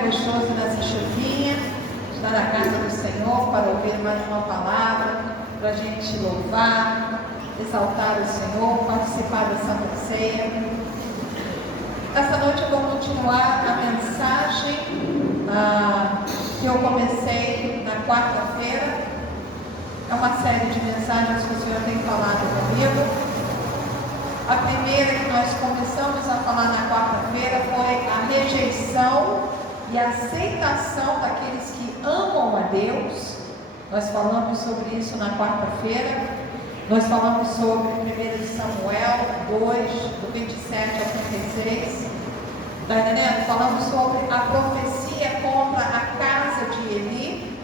é gostoso nessa chuvinha estar na casa do Senhor para ouvir mais uma palavra, para a gente louvar, exaltar o Senhor, participar da Santa Ceia. Essa noite eu vou continuar a mensagem que eu comecei na quarta-feira. É uma série de mensagens que o Senhor tem falado comigo. A primeira que nós começamos a falar na quarta-feira foi a rejeição e a aceitação daqueles que amam a Deus. Nós falamos sobre isso na quarta-feira. Nós falamos sobre 1 Samuel 2, do 27 ao 36. Está entendendo? Falamos sobre a profecia contra a casa de Eli,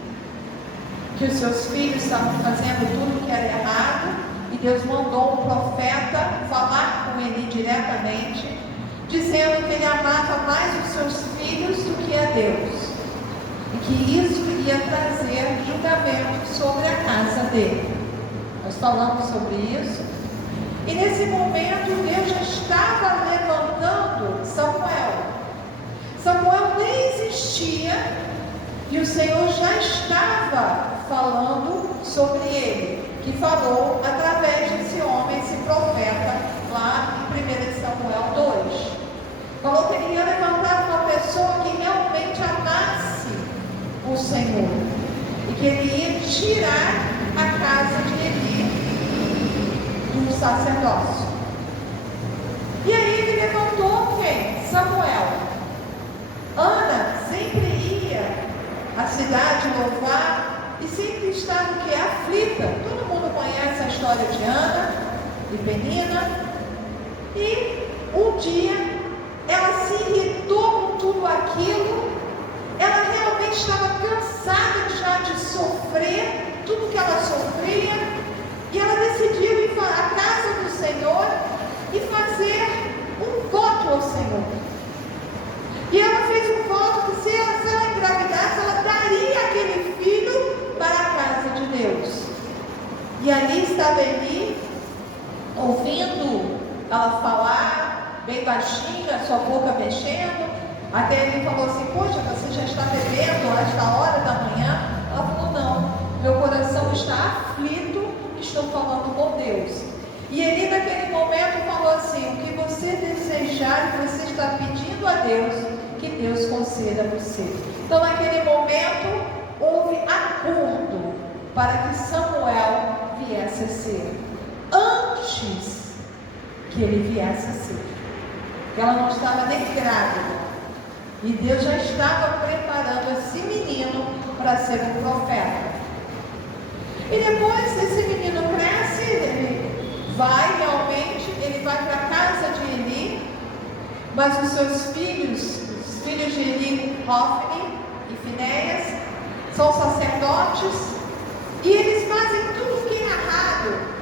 que os seus filhos estavam fazendo tudo que era errado. E Deus mandou um profeta falar com Eli diretamente, dizendo que ele amava mais os seus filhos do que a Deus, e que isso ia trazer julgamento sobre a casa dele. Nós falamos sobre isso, e nesse momento Deus já estava levantando Samuel. Samuel nem existia, e o Senhor já estava falando sobre ele, que falou através desse homem, esse profeta, lá em 1 Samuel 2. Falou que ele ia levantar uma pessoa que realmente amasse o Senhor, e que ele ia tirar a casa de Eli do sacerdócio. E aí ele levantou quem? Samuel. Ana sempre ia à cidade louvar, e sempre estava o que? Aflita. Todo mundo conhece a história de Ana e Penina. E um dia ela se irritou com tudo aquilo. Ela realmente estava cansada já de sofrer tudo que ela sofria. E ela decidiu ir à casa do Senhor e fazer um voto ao Senhor. E ela fez um voto que se ela engravidasse, ela daria aquele filho para a casa de Deus. E ali estava Eli, ouvindo ela falar, bem baixinho, a sua boca mexendo. Até ele falou assim: poxa, você já está bebendo a esta hora da manhã? Ela falou: não, meu coração está aflito, estou falando com Deus. E Eli naquele momento falou assim: o que você desejar, que você está pedindo a Deus, que Deus conceda a você. Então naquele momento houve acordo para que Samuel viesse a ser, antes que ele viesse a ser. Ela não estava nem grávida, e Deus já estava preparando esse menino para ser um profeta. E depois esse menino cresce, ele vai realmente, ele vai para a casa de Eli, mas os seus filhos, os filhos de Eli, Hofni e Finéias, são sacerdotes, e eles fazem tudo que é errado.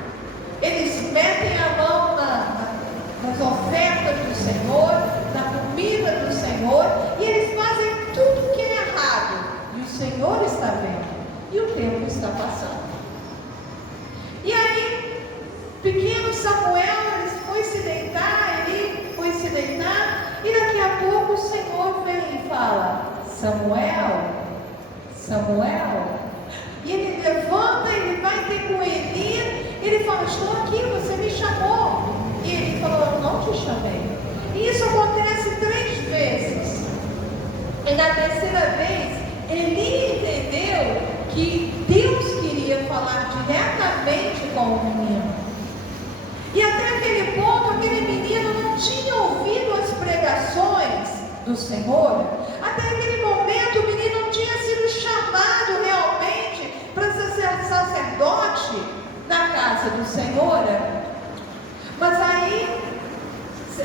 Eles metem a mão nas ofertas do Senhor, na comida do Senhor, e eles fazem tudo que é errado. E o Senhor está vendo, e o tempo está passando. E aí, pequeno Samuel, ele foi se deitar, e daqui a pouco o Senhor vem e fala: Samuel, Samuel. E ele levanta, ele vai ter com Eli, ele fala: estou aqui, você me chamou. E ele falou: eu não te chamei. E isso acontece 3 vezes. E na terceira vez, Eli entendeu que Deus queria falar diretamente com o menino. E até aquele ponto, aquele menino não tinha ouvido as pregações do Senhor. Até aquele momento, o menino não tinha sido chamado realmente para ser sacerdote na casa do Senhor. Mas aí,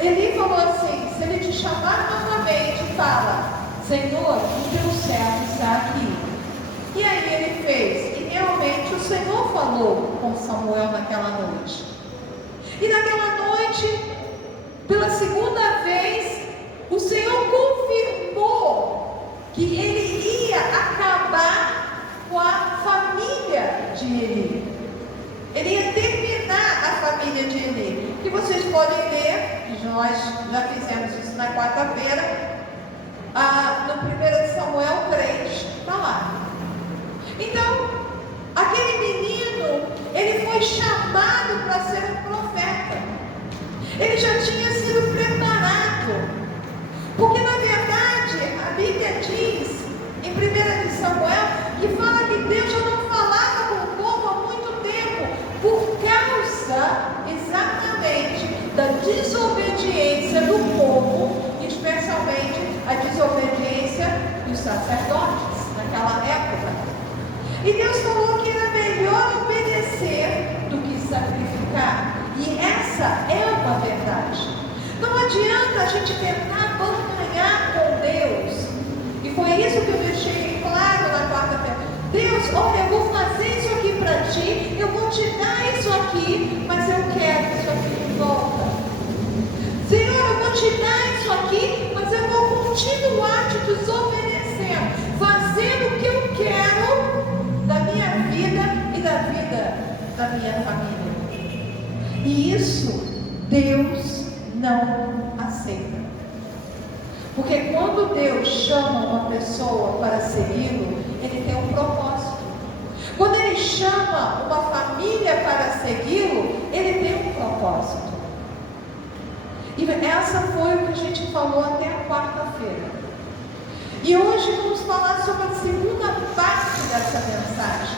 ele falou assim: se ele te chamar novamente, fala: Senhor, o teu servo está aqui. E aí ele fez, e realmente o Senhor falou com Samuel naquela noite. E naquela noite, pela segunda vez, o Senhor confirmou que ele ia acabar com a família de Eli. Ele ia terminar a família de Eli. Que vocês podem ler, nós já fizemos isso na quarta-feira, no 1 a desobediência dos sacerdotes naquela época. E Deus falou que era melhor obedecer do que sacrificar. E essa é uma verdade. Não adianta a gente tentar barganhar com Deus. E foi isso que eu deixei claro na quarta-feira. Deus, olha, eu vou fazer isso aqui para ti, eu vou te dar isso aqui, mas eu quero isso aqui de volta. Senhor, eu vou te dar isso aqui, mas eu vou continuar te desobedecendo, fazendo o que eu quero da minha vida e da vida da minha família. E isso Deus não aceita. Porque quando Deus chama uma pessoa para segui-lo, Ele tem um propósito. Quando Ele chama uma família para segui-lo, Ele tem um propósito. E essa foi o que a gente falou até a quarta-feira. E hoje vamos falar sobre a segunda parte dessa mensagem,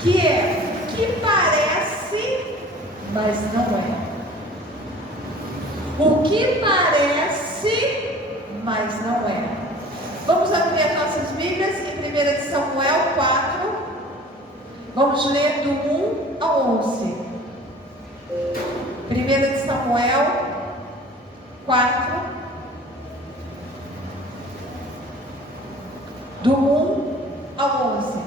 que é que parece, mas não é. O que parece, mas não é. Vamos abrir as nossas Bíblias em 1 Samuel 4. Vamos ler do 1 ao 11. 1 Samuel 4, do 1 ao 11.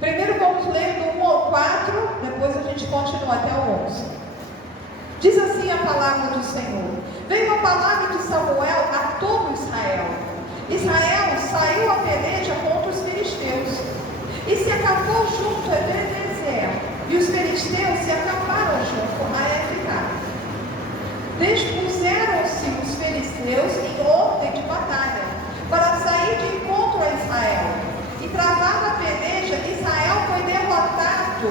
Primeiro vamos ler do 1 ao 4, depois a gente continua até o 11. Diz assim a palavra do Senhor: veio a palavra de Samuel a todo Israel. Israel saiu a peleja contra os filisteus e se acampou junto a Ebenezer, e os filisteus se acamparam junto a Efrata. Dispuseram-se os filisteus em ordem de batalha para sair de encontro a Israel, e travada a peleja, Israel foi derrotado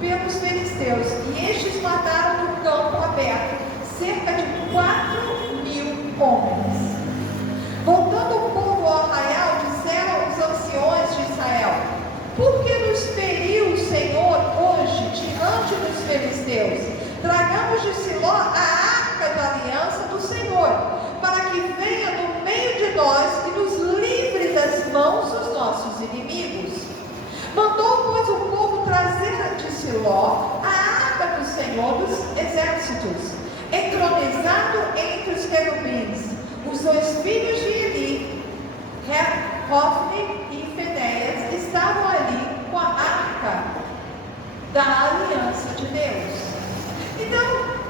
pelos filisteus, e estes mataram no campo aberto cerca de 4.000 homens. Voltando o povo ao arraial, disseram os anciões de Israel: por que nos feriu o Senhor hoje diante dos filisteus? Tragamos de Siló a arca da aliança do Senhor, para que venha no meio de nós e nos livre das mãos dos nossos inimigos. Mandou, pois, o povo trazer de Siló a arca do Senhor dos exércitos, entronizado entre os querubins. Os dois filhos de Eli, Hofni e Finéias, estavam ali com a arca da aliança de Deus. Então,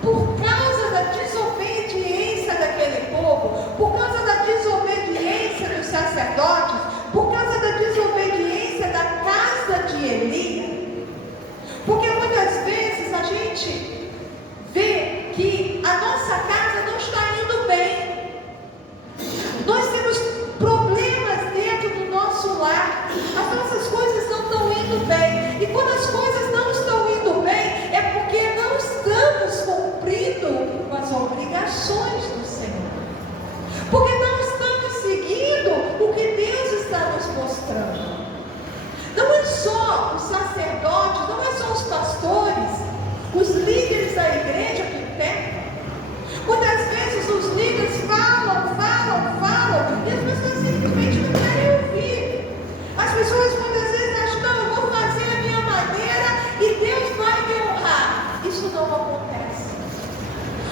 por causa da desobediência daquele povo, por causa da desobediência dos sacerdotes, por causa da desobediência da casa de Eli, porque muitas vezes a gente vê que a nossa casa não está indo bem. Nós temos problemas dentro do nosso lar, as nossas coisas não estão indo bem, e quando as coisas não estão indo bem, é porque não estamos cumprindo com as obrigações do Senhor, porque não estamos seguindo o que Deus está nos mostrando. Não é só os sacerdotes, não é só os pastores, os líderes da igreja que pecam. Muitas vezes os líderes falam, e as pessoas simplesmente não querem ouvir. As pessoas muitas vezes acham: não, eu vou fazer a minha maneira e Deus vai me honrar. Isso não acontece.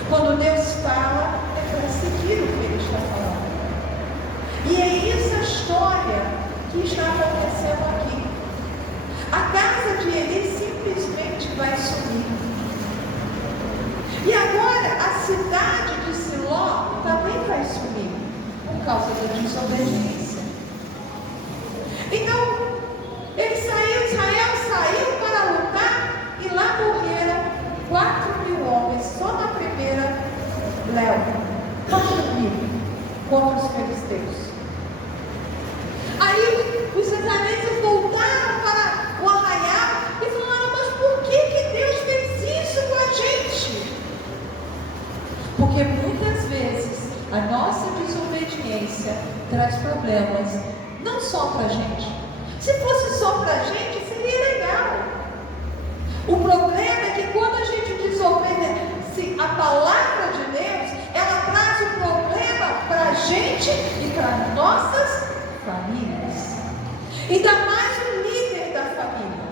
Quando Deus fala, é para seguir o que Ele está falando. E é essa história que está acontecendo aqui. A casa de Eli simplesmente vai sumir. E agora a cidade de Siló também vai sumir, por causa da desobediência. Então, Israel saiu para lutar, e lá morreram 4.000 homens, só na primeira leva. 4.000 contra os filisteus. Aí os israelitas voltaram para o arraial e falaram: mas por que Deus fez isso com a gente? Porque muitas vezes a nossa desobediência traz problemas, não só para a gente. Se fosse só para a gente, seria legal. O problema é que quando a gente desobedece a palavra de Deus, ela traz um problema para a gente e para nossas famílias. Ainda mais o líder da família,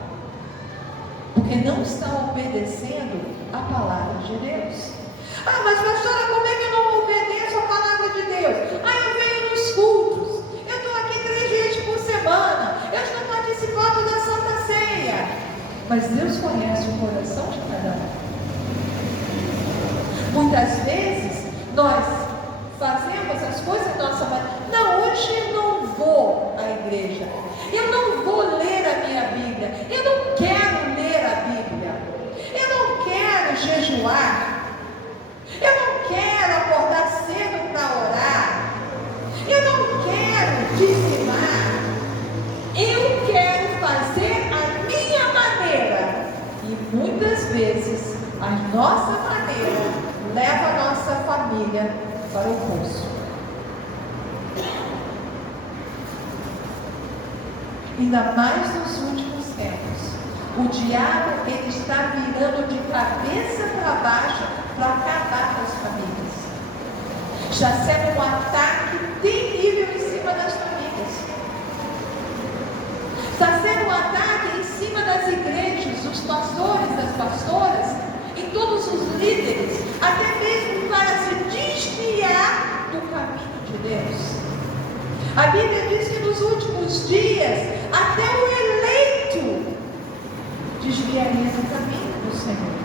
porque não está obedecendo a palavra de Deus. Ah, mas pastora, como é que eu não obedeço a palavra de Deus? Ah, eu venho nos cultos, eu estou aqui 3 vezes por semana, eu estou participando da Santa Ceia. Mas Deus conhece o coração de cada um. Muitas vezes nós fazemos as coisas da nossa maneira. Não, hoje eu não vou à igreja, eu não vou ler a minha Bíblia, eu não quero ler a Bíblia, eu não quero jejuar, eu não quero acordar cedo para orar, eu não quero dizimar, eu quero fazer a minha maneira. E muitas vezes a nossa maneira leva a nossa família para o poço. Ainda mais nos últimos tempos, o diabo ele está virando de cabeça para baixo para acabar com as famílias. Está sendo um ataque terrível em cima das famílias. Está sendo um ataque em cima das igrejas, dos pastores, das pastoras, em todos os líderes, até mesmo para se desviar do caminho de Deus. A Bíblia diz que nos últimos dias, até o eleito desviaria do caminho do Senhor.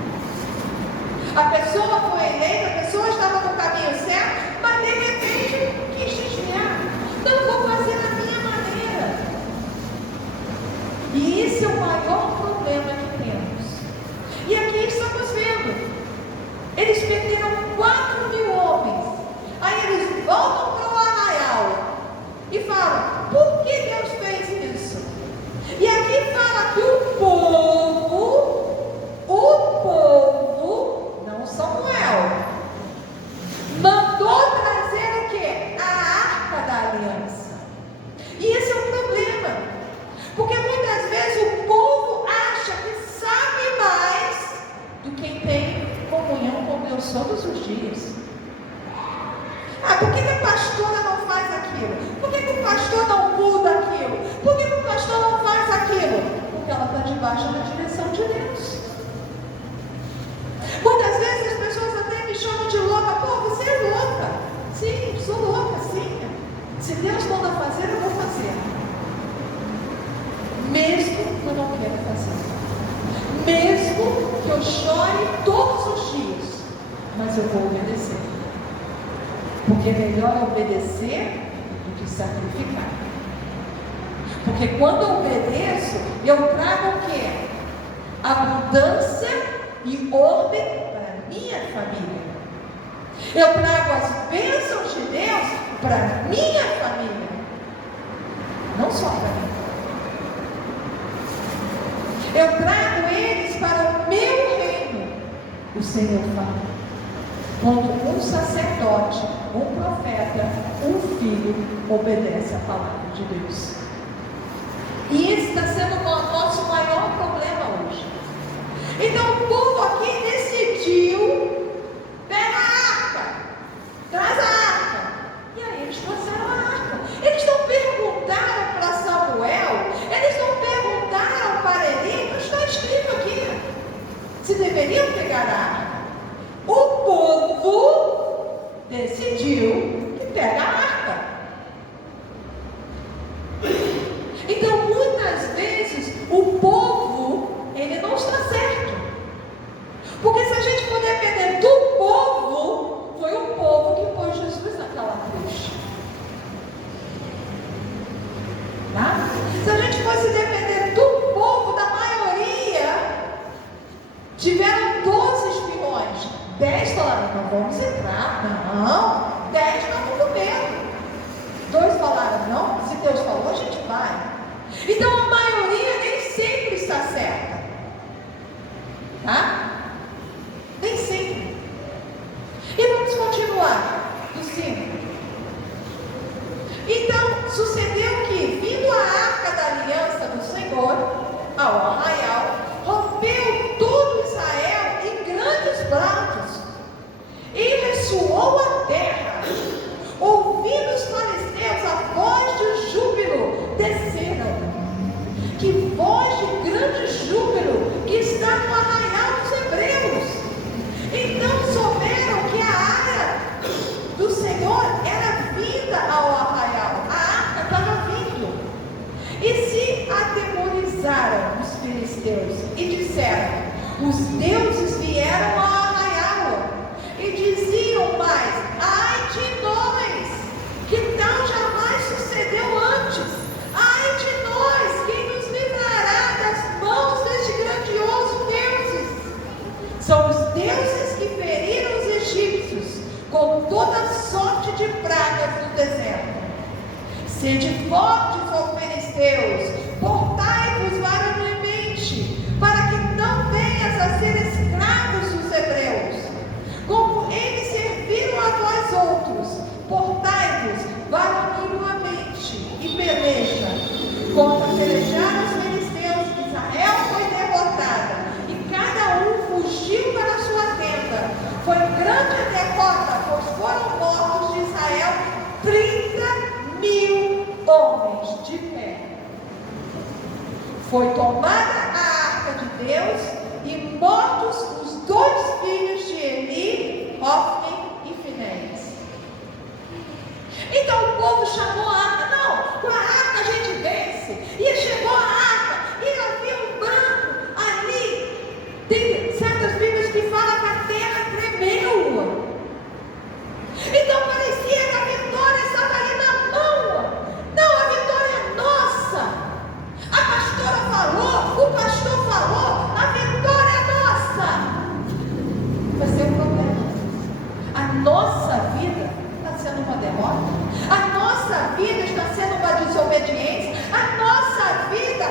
A pessoa foi eleita, a pessoa estava no caminho certo, mas de repente quis desviar. Não vou fazer da minha maneira. E esse é o maior problema que temos. E aqui estamos vendo, eles perderam 4.000 homens. Aí eles voltam para o arraial e falam, por que Deus fez isso? E aqui fala que o povo, não Samuel, mandou trazer o quê? A arca da aliança. E esse é o problema, porque muitas vezes o povo acha que sabe mais do que tem comunhão com Deus todos os dias. Ah, por que a pastora não faz aquilo? Por que o pastor não muda aquilo? Por que o pastor não faz aquilo? Porque ela está debaixo da direção de Deus. Muitas vezes as pessoas até me chamam de louca. Pô, você é louca. Sim, sou louca, sim. Se Deus manda fazer, eu vou fazer. Mesmo que eu não quero fazer. Mesmo que eu chore todos os dias. Mas eu vou obedecer. Porque é melhor obedecer do que sacrificar. Porque quando eu obedeço, eu trago o quê? Abundância e ordem para a minha família. Eu trago as bênçãos de Deus para a minha família. Não só para mim. Eu trago eles para o meu reino. O Senhor fala. Quando um sacerdote, um profeta, um filho obedece a palavra de Deus. E esse está sendo o nosso maior problema hoje. Então o povo aqui decidiu, pega a arca, traz a arca. E aí eles trouxeram a arca. Eles não perguntaram para Samuel, eles não perguntaram para Eli, mas está escrito aqui, se deveriam pegar a arca. O povo decidiu que pega a arca. Então, muitas vezes, o povo, ele não está certo. Porque se a gente for depender do povo, foi o povo que pôs Jesus naquela cruz. Tá? Se a gente fosse depender do povo, da maioria, tiveram 12 espiões. 10 falaram, não vamos entrar, não. 10 estavam com medo. 2 falaram, não, se Deus falou, a gente vai. Então a maioria nem sempre está certa. Tá? Nem sempre. E vamos continuar do 5. Então sucedeu que, vindo a arca da aliança do Senhor ao arraial, rompeu todo Israel em grandes prantos, e ressoou a terra, ouvindo águas do deserto. Sede fortes, ó filisteus, portai-vos varonilmente, para que não venhas a ser escravos dos hebreus. Como eles serviram a vós outros, portai-vos varonilmente e peleja. Contra pelejaram os filisteus, Israel foi derrotada, e cada um fugiu para a sua tenda. Foi grande a derrota, pois foram mortos de Israel 30.000 homens de pé. Foi tomada a arca de Deus e mortos os 2 filhos de Eli, Hofni e Finéias. Então o povo chamou a arca. Não, com a arca a gente vence. E chegou a arca, e havia um branco ali. Tem certas bíblias que falam que a terra tremeu. Então parecia que a vitória estava ali na mão. Não, a vitória é nossa. A pastora falou, o pastor falou, a vitória é nossa. Vai ser um problema. A nossa vida está sendo uma derrota. A nossa vida está sendo uma desobediência. A nossa vida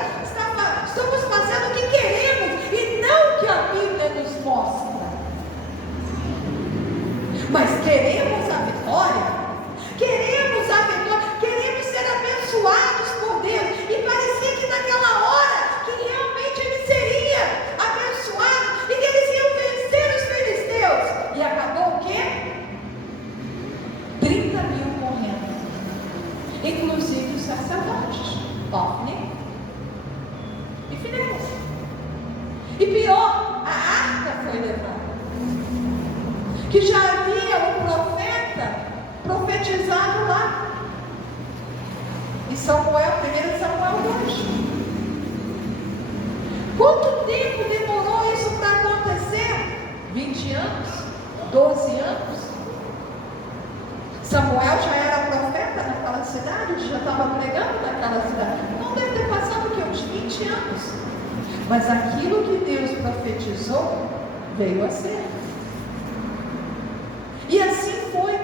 estamos fazendo o que queremos e não o que a Bíblia nos mostra. Mas queremos a vitória. Queremos a vitória. Queremos ser abençoados por Deus. E parecia que naquela hora que realmente ele seria abençoado e que eles iam vencer os filisteus. E acabou o quê? 30.000 morrendo. Inclusive os sacerdotes, Hofni e Finéias. E pior, a arca foi levada. Que já havia um profeta profetizado lá. Em Samuel, 1 Samuel 2. Quanto tempo demorou isso para acontecer? 20 anos? 12 anos? Samuel já era profeta naquela cidade, já estava pregando naquela cidade. Não deve ter passado o quê? Uns 20 anos. Mas aquilo que Deus profetizou veio a ser. E assim foi.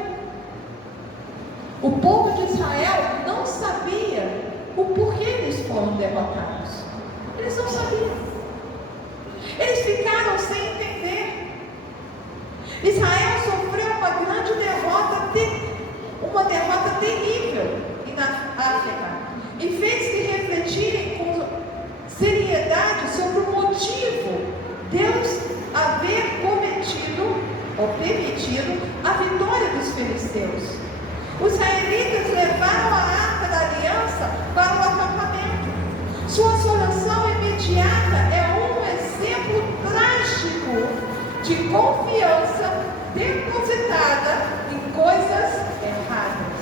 O povo de Israel não sabia o porquê eles foram derrotados. Eles não sabiam. Eles ficaram sem entender. Israel sofreu uma grande derrota, uma derrota terrível na África, e fez-se refletirem com seriedade sobre o motivo Deus haver cometido ou permitido a vitória dos filisteus. Os israelitas levaram a arca da aliança para o acampamento. Sua solução imediata é um exemplo trágico de confiança depositada em coisas erradas.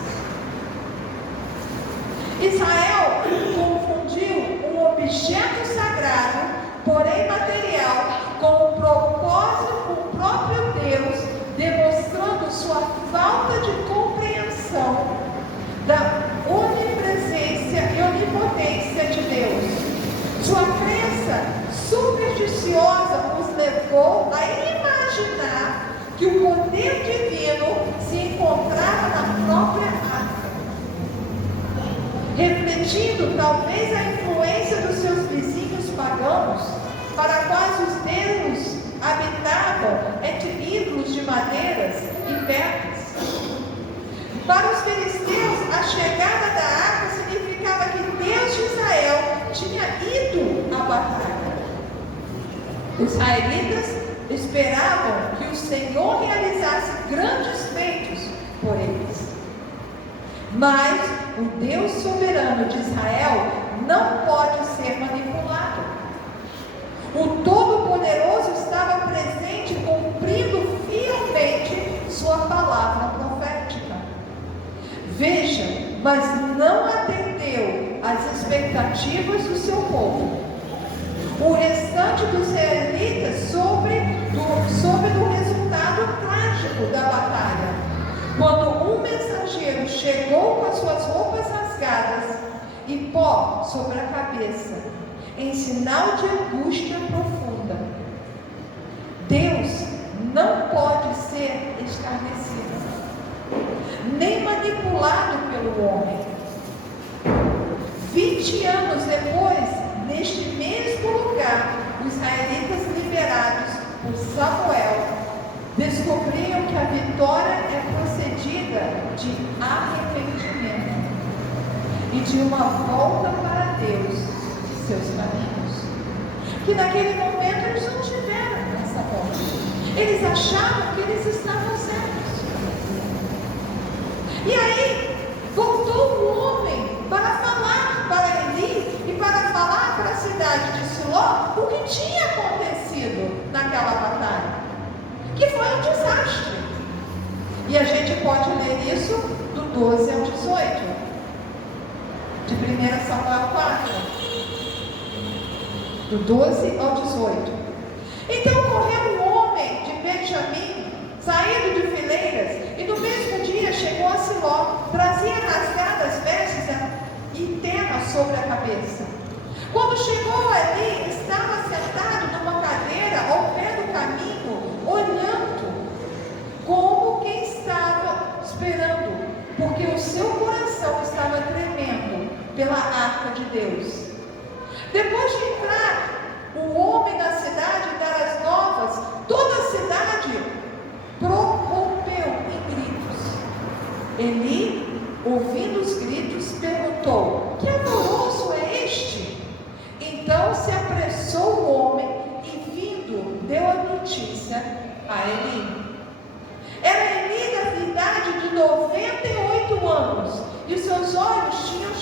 Israel confundiu um objeto sagrado, porém material, com o propósito com o próprio Deus, demonstrando sua falta de compreensão da onipresença e onipotência de Deus. Sua crença supersticiosa os levou a imaginar que o poder divino se encontrava na própria arca, refletindo talvez a influência dos seus vizinhos pagãos, para quais os deuses habitavam entre ídolos de madeiras e pedras. Para os filisteus, a chegada da arca significava que Deus de Israel tinha ido à batalha. Os israelitas esperavam que o Senhor realizasse grandes feitos por eles. Mas o Deus soberano de Israel não pode ser manipulado. O Todo-Poderoso estava presente, cumprindo fielmente sua palavra profética. Veja, mas não atendeu às expectativas do seu povo. O restante dos israelitas soube do resultado trágico da batalha. Quando um mensageiro chegou com as suas roupas rasgadas e pó sobre a cabeça, em sinal de angústia profunda. Deus não pode ser escarnecido. nem manipulado pelo homem. 20 anos depois, neste mesmo lugar, os israelitas liberados por Samuel descobriram que a vitória é procedida de arrependimento e de uma volta para Deus de seus caminhos, que naquele momento eles não tiveram essa volta. Eles achavam que eles estavam certos. E aí voltou o homem para falar para Eli e para falar para a cidade de Siló o que tinha acontecido naquela batalha, que foi um desastre. E a gente pode ler isso do 12 ao 18, de 1 Samuel 4, do 12 ao 18. Então correu um homem de Benjamim, saído de fileiras, e no mesmo dia chegou a Siló, trazia rasgadas vestes e terra sobre a cabeça. Quando chegou ali, estava sentado numa cadeira ao pé do caminho, olhando, como quem estava esperando, porque o seu coração estava tremendo pela arca de Deus. Depois de entrar o homem na cidade e dar as novas, toda a cidade prorrompeu em gritos. Eli, ouvindo os gritos, perguntou: que alvoroço é este? Então se apressou o homem e, vindo, deu a notícia a Eli. Era Eli da idade de 98 anos, e os seus olhos tinham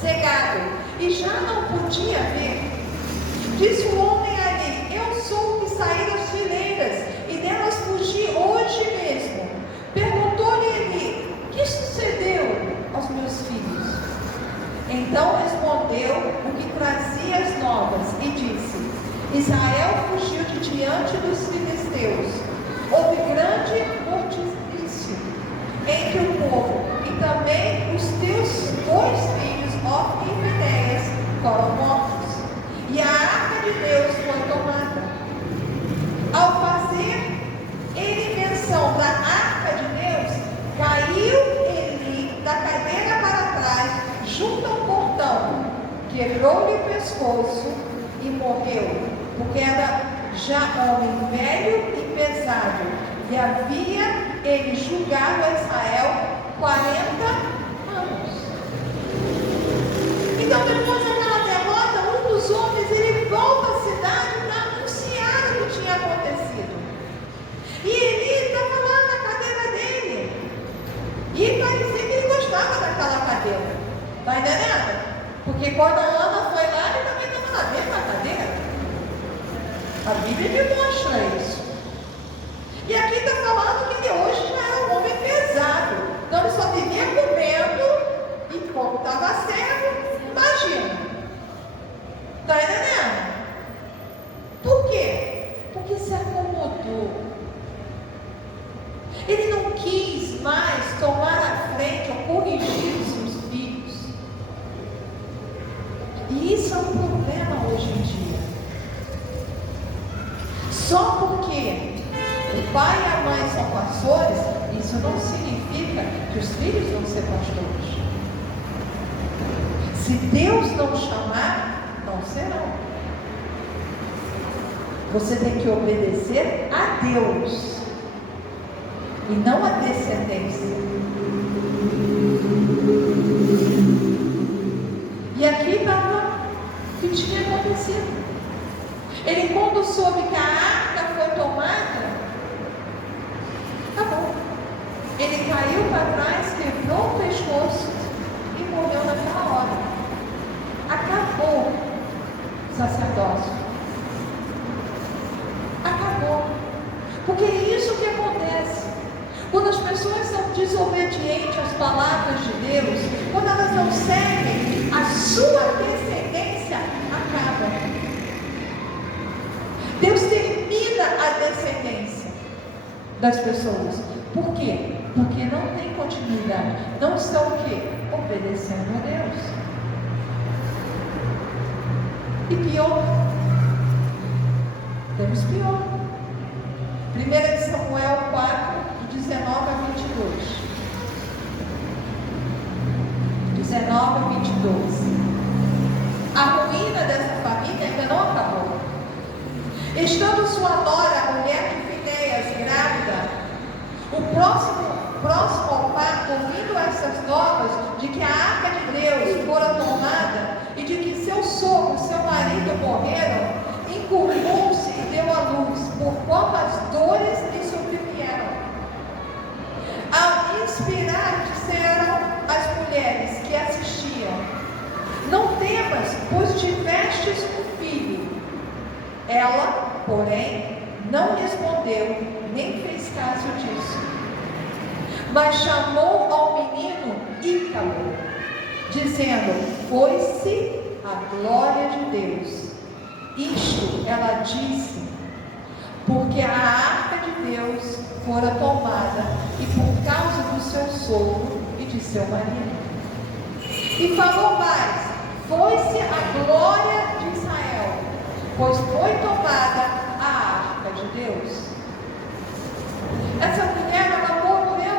cegado, e já não podia ver. Disse o homem a Eli: eu sou o que saí das fileiras, e delas fugi hoje mesmo. Perguntou-lhe Eli: que sucedeu aos meus filhos? Então respondeu o que trazia as novas e disse: Israel fugiu de diante dos filisteus. Houve grande mortício entre o povo, e também os teus 2 filhos, Ofni e Finéias, foram mortos, e a arca de Deus foi tomada. Ao fazer ele menção da arca de Deus, caiu ele da cadeira para trás, junto ao portão, quebrou-lhe o pescoço e morreu, porque era já homem velho e pesado, e havia ele julgado a Israel 40 anos. Então, depois daquela derrota, um dos homens, ele volta à cidade para anunciar o que tinha acontecido. E ele estava lá na cadeira dele, e parecia que ele gostava daquela cadeira. Está entendendo? Porque quando a Ana foi lá, ele também estava na mesma cadeira. A Bíblia me mostra isso. E aqui está falando que ele hoje já era um homem pesado. Então ele só vivia comendo, e como estava cego, imagina. Está entendendo? Por quê? Porque se acomodou. Ele não quis mais tomar a frente ou corrigir os seus filhos. E isso é um problema hoje em dia. Só porque o pai e a mãe são pastores, isso não significa que os filhos vão ser pastores. Se Deus não chamar, não serão. Você tem que obedecer a Deus e não a descendência. E aqui estava o que tinha acontecido. Ele, quando soube que a arca foi tomada, acabou. Ele caiu para trás, quebrou o pescoço e morreu naquela hora. Acabou o sacerdócio. Acabou. Porque é isso que acontece. Quando as pessoas são desobedientes às palavras de Deus, quando elas não seguem, a sua descendência acaba. Deus termina a descendência das pessoas. Por quê? Porque não tem continuidade. Não estão o quê? Obedecendo a Deus. E pior, temos pior. 1 Samuel 4, 19 a 22. 19 a 22. A ruína dessa família ainda não acabou. Estando sua nora, a mulher de Finéias, grávida, o próximo ao parto, ouvindo essas novas de que a arca de Deus fora tomada e de que seu sogro e seu marido morreram, encurvou-se e deu à luz, porquanto as dores lhe sobrevieram. Ao inspirar, disseram as mulheres que assistiam: não temas, pois tivestes um filho. Ela, porém, não respondeu, nem fez caso disso. Mas chamou ao menino Ícaro, dizendo: foi-se a glória de Deus. Isto ela disse, porque a arca de Deus fora tomada, e por causa do seu sogro e de seu marido. E falou mais: foi-se a glória de Israel, pois foi tomada a arca de Deus. Essa mulher, ela morreu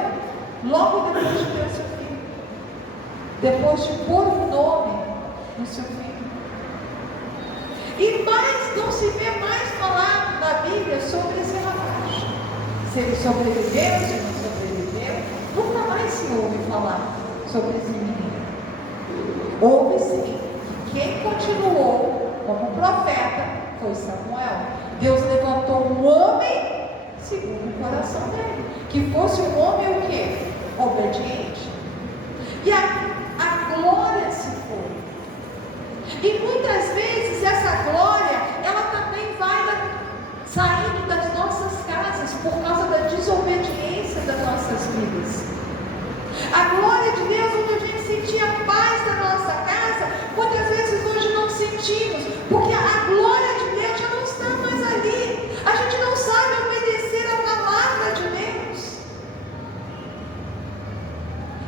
logo depois de ter seu filho, depois de pôr um nome no seu filho. E mais, não se vê mais falar na Bíblia sobre esse rapaz. Se ele sobreviveu, se não sobreviveu, nunca mais se ouve falar sobre esse menino. Houve sim. Quem continuou como profeta foi Samuel. Deus levantou um homem segundo o coração dele, que fosse um homem o quê? Obediente. E a glória se foi. E muitas vezes essa glória, ela também vai saindo das nossas casas por causa da desobediência das nossas vidas. A glória de Deus, onde a gente sentia a paz da nossa casa, muitas vezes hoje não sentimos, porque a glória de Deus já não está mais ali. A gente não sabe obedecer a palavra de Deus.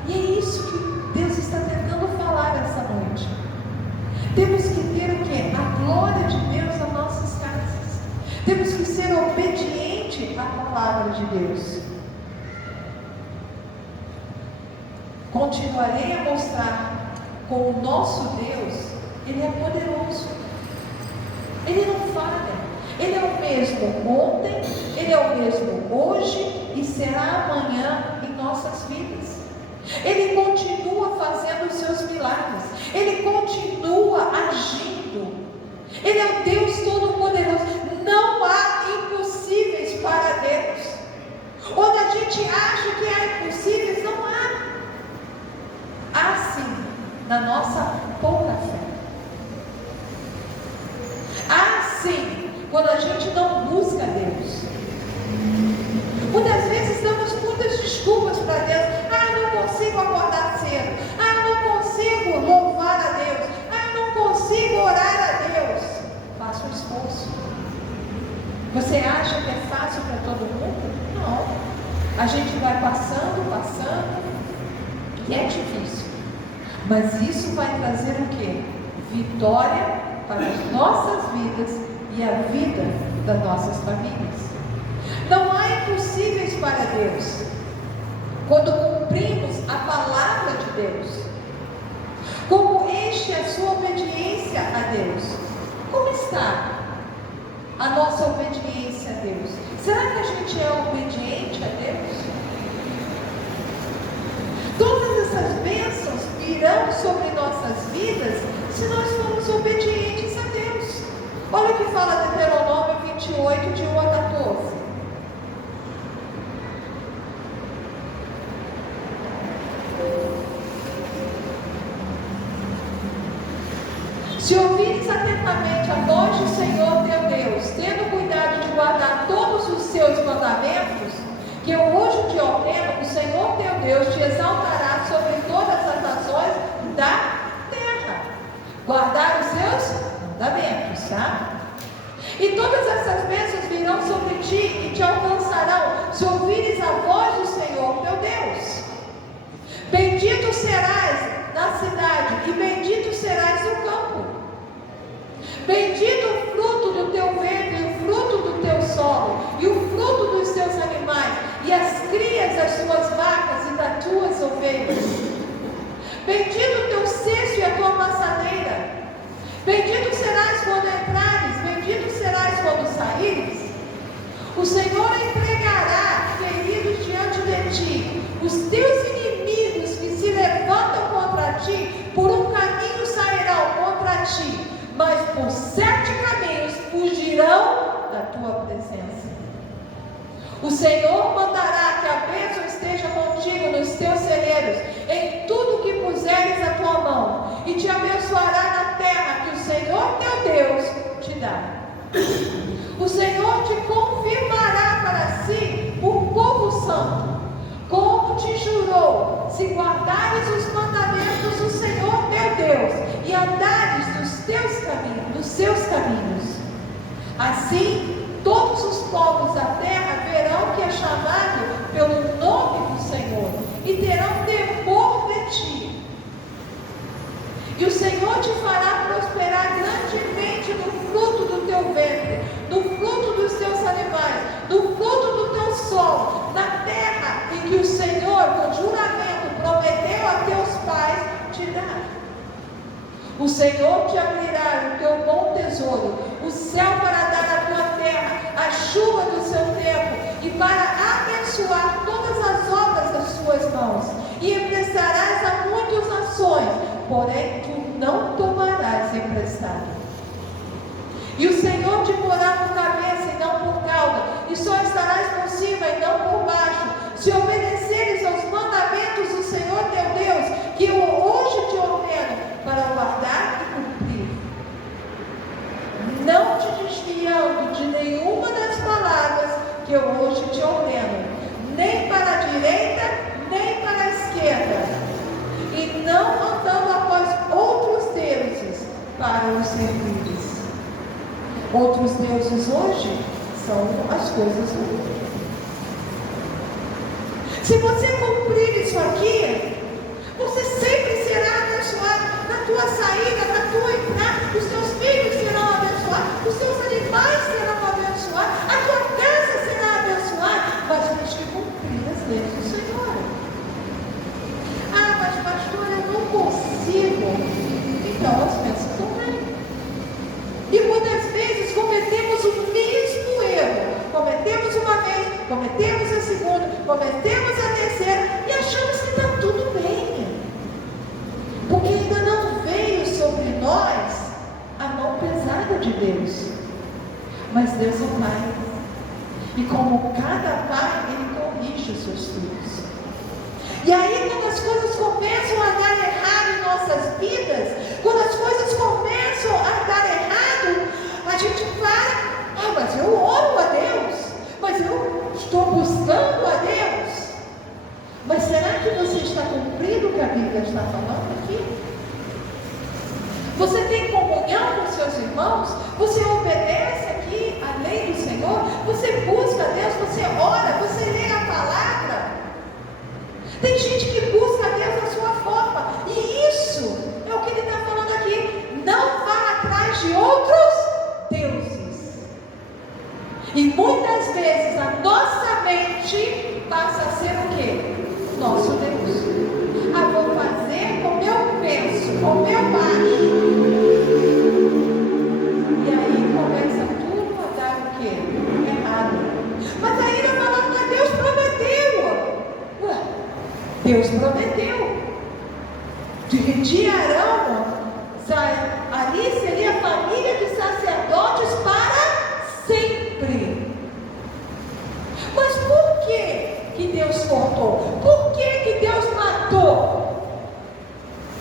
E é isso que Deus está tentando falar essa noite. Temos que ter o quê? A glória de Deus nas nossas casas. Temos que ser obediente à palavra de Deus. Continuarei a mostrar com o nosso Deus, Ele é poderoso. Ele não falha. Ele é o mesmo ontem, Ele é o mesmo hoje e será amanhã em nossas vidas. Ele continua fazendo os seus milagres. Ele continua agindo. Ele é o Deus Todo-Poderoso. Não há impossíveis para Deus. Onde a gente acha que há impossíveis, não há. Há sim, na nossa pouca fé. Há sim, quando a gente não busca Deus. Muitas vezes damos muitas desculpas para Deus. Eu não consigo acordar cedo. Eu não consigo louvar a Deus. Eu não consigo orar a Deus. Faça um esforço. Você acha que é fácil para todo mundo? Não. A gente vai passando, e é difícil. Mas isso vai trazer o quê? Vitória para as nossas vidas e a vida das nossas famílias. Não há impossíveis para Deus. Quando cumprimos a palavra de Deus, como este é a sua obediência a Deus, como está a nossa obediência a Deus? Será que a gente é obediente a Deus? Todas essas bênçãos virão sobre nossas vidas se nós formos obedientes a Deus. Olha o que fala Deuteronômio 28, de 1 a 14. Se ouvires atentamente a voz do Senhor teu Deus, tendo cuidado de guardar todos os seus mandamentos, que eu hoje te ordeno, o Senhor teu Deus te exaltará sobre todas as nações da terra. Guardar os seus mandamentos, tá? E todas essas bênçãos virão sobre ti e te alcançarão, se ouvires a voz do Senhor teu Deus. Bendito serás na cidade e bendito serás no campo. Bendito o fruto do teu ventre, e o fruto do teu solo, e o fruto dos teus animais, e as crias O Senhor entregará feridos diante de ti. Os teus inimigos que se levantam contra ti, por um caminho sairão contra ti, mas por 7 caminhos fugirão da tua presença. O Senhor mandará que a bênção esteja contigo nos teus celeiros, em tudo que puseres a tua mão, e te abençoará na terra que o Senhor teu Deus te dá. O Senhor te confirmará para si por povo santo, como te jurou, se guardares os mandamentos do Senhor teu Deus e andares nos seus caminhos. Assim, todos os povos da terra verão que é chamado pelo nome do Senhor e terão temor de ti. E o Senhor te fará prosperar grandemente no fruto do teu ventre, no fruto dos teus animais, no fruto do teu solo, na terra em que o Senhor, com juramento, prometeu a teus pais te dar. O Senhor te abrirá o teu bom tesouro, o céu para dar à tua terra a chuva do seu tempo, e para abençoar todas as obras das suas mãos, e emprestarás a muitas nações, porém tu não tomarás emprestado. E o Senhor te porá por cabeça e não por cauda, e só estarás por cima e não por baixo, se obedeceres aos mandamentos do Senhor teu Deus, que eu hoje te ordeno, para guardar e cumprir, não te desviando de nenhuma das palavras que eu hoje te ordeno, nem para a direita, nem para a esquerda, e não andando após outros deuses para os servires. Outros deuses hoje são as coisas do mundo. Se você cumprir isso aqui, você sempre será abençoado na tua saída, na tua entrada, os teus filhos serão abençoados, os teus animais serão abençoados, a tua casa será abençoada, mas tens que cumprir as leis do Senhor. Ah, mas pastor, eu não consigo. Então as bênçãos não vêm. E muitas vezes cometemos o mesmo erro. Cometemos uma vez, cometemos a segunda, cometemos a terceira e achamos que está tudo bem. Porque ainda não veio sobre nós a mão pesada de Deus. Mas Deus é Pai. E como cada pai, Ele corrige os seus filhos. E aí, quando as coisas começam a dar errado em nossas vidas, quando as coisas começam a dar errado, a gente fala: ah, mas eu oro a Deus, mas eu estou buscando a Deus. Mas será que você está cumprindo o que a Bíblia está falando aqui? Você tem comunhão com seus irmãos? Você obedece aqui a lei do Senhor? Você busca a Deus? Você ora? Você lê a palavra? Tem gente que busca a Deus da sua forma, e isso é o que Ele está falando aqui. Não vá atrás de outros deuses. E muitas vezes a nossa mente passa a ser o quê? Nosso Deus. Ah, vou fazer como eu penso, como eu acho. E aí começa tudo a dar o quê? Errado. Mas aí ele fala: mas Deus prometeu. Ué, Deus prometeu. De Arão, ali seria a família de sacerdotes para sempre. Mas por que Deus cortou? Por que Deus matou?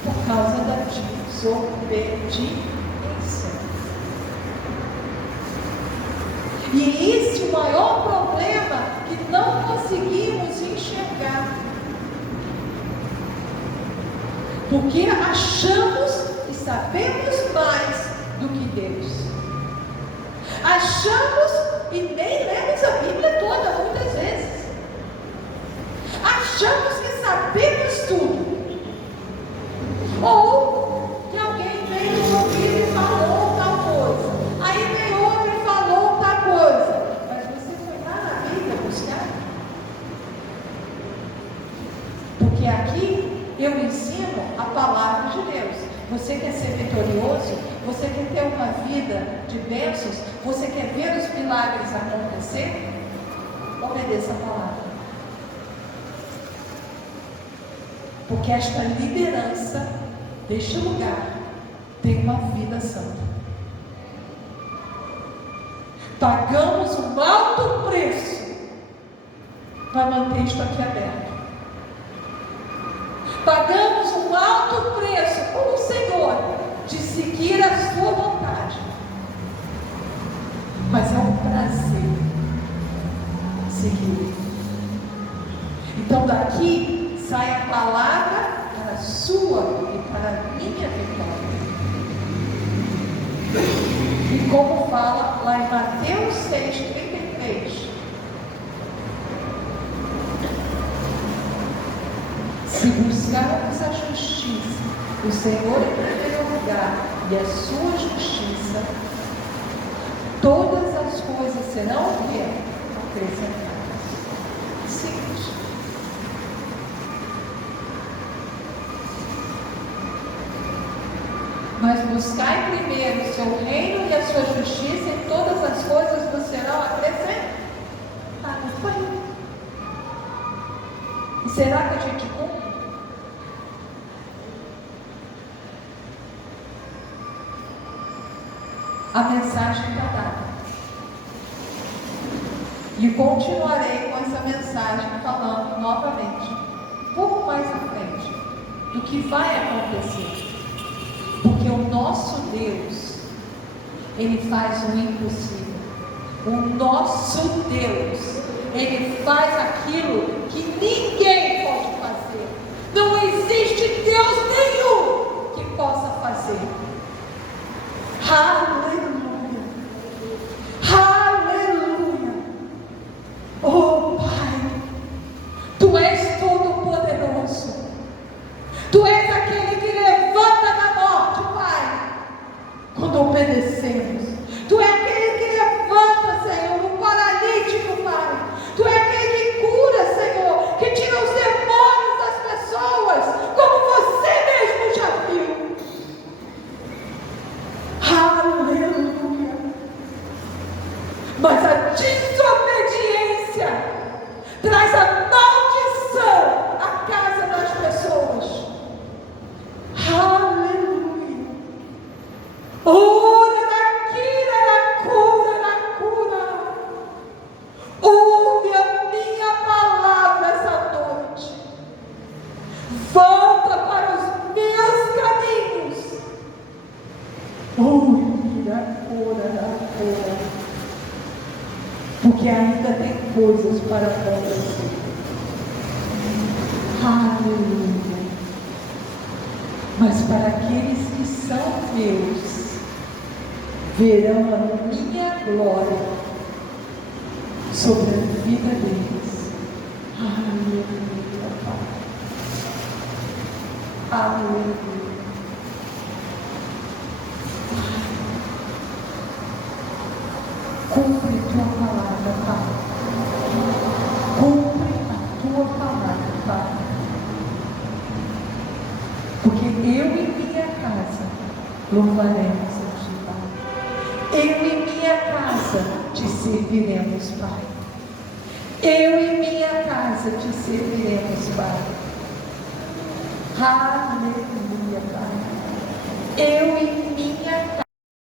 Por causa da desobediência. E esse é o maior problema que não conseguimos enxergar. Porque achamos que sabemos mais do que Deus. Achamos e nem lemos a Bíblia toda muitas vezes. Achamos que sabemos tudo. Ou que alguém veio no ouvido e falou tal coisa. Aí veio outro e falou tal coisa. Mas você foi lá na Bíblia buscar? Porque aqui eu ensino a palavra de Deus. Você quer ser vitorioso? Você quer ter uma vida de bênçãos? Você quer ver os milagres acontecer? obedeça a palavra. Porque esta liderança deste lugar tem uma vida santa. Pagamos um alto preço para manter isto aqui aberto. Pagamos um alto preço com o Senhor de seguir a sua vontade. Mas é um prazer seguir. Então daqui sai a palavra para a sua e para a minha vitória. E como fala lá em Mateus 6,33, se buscarmos a justiça, o Senhor em primeiro lugar e a sua justiça, todas as coisas serão o quê? Acrescentadas. Simples. Mas buscai primeiro o seu reino e a sua justiça, e todas as coisas vos serão acrescentadas. Foi. E será que a gente cumpre? A mensagem está dada. E continuarei com essa mensagem falando novamente, um pouco mais à frente, do que vai acontecer. Porque o nosso Deus, Ele faz o impossível. O nosso Deus, Ele faz aquilo que ninguém pode fazer. Não existe Deus nenhum que possa fazer. Aleluia! Aleluia! Oh Pai, Tu és todo poderoso. Tu és aquele que levanta da morte, Pai, quando obedecemos. Tu és aquele que levanta, Senhor, o paralítico, Pai. Tu és aquele que cura, Senhor, que tira os demônios das pessoas, como você mesmo já viu. Aleluia! Mas a desobediência traz a maldição à casa das pessoas. Aleluia! Ora na cura. Ouve a minha palavra essa noite. Volta para os meus caminhos. Porque ainda tem coisas para acontecer. Aleluia! Mas para aqueles que são meus, verão a minha glória sobre a vida deles. Aleluia, Pai. Aleluia. Cumpre tua palavra, Pai. Cumpre a tua palavra, Pai. Porque eu e minha casa louvaremos a ti, Pai. Eu e minha casa te serviremos, Pai. Eu e minha casa te serviremos, Pai. Aleluia, Pai. Eu e minha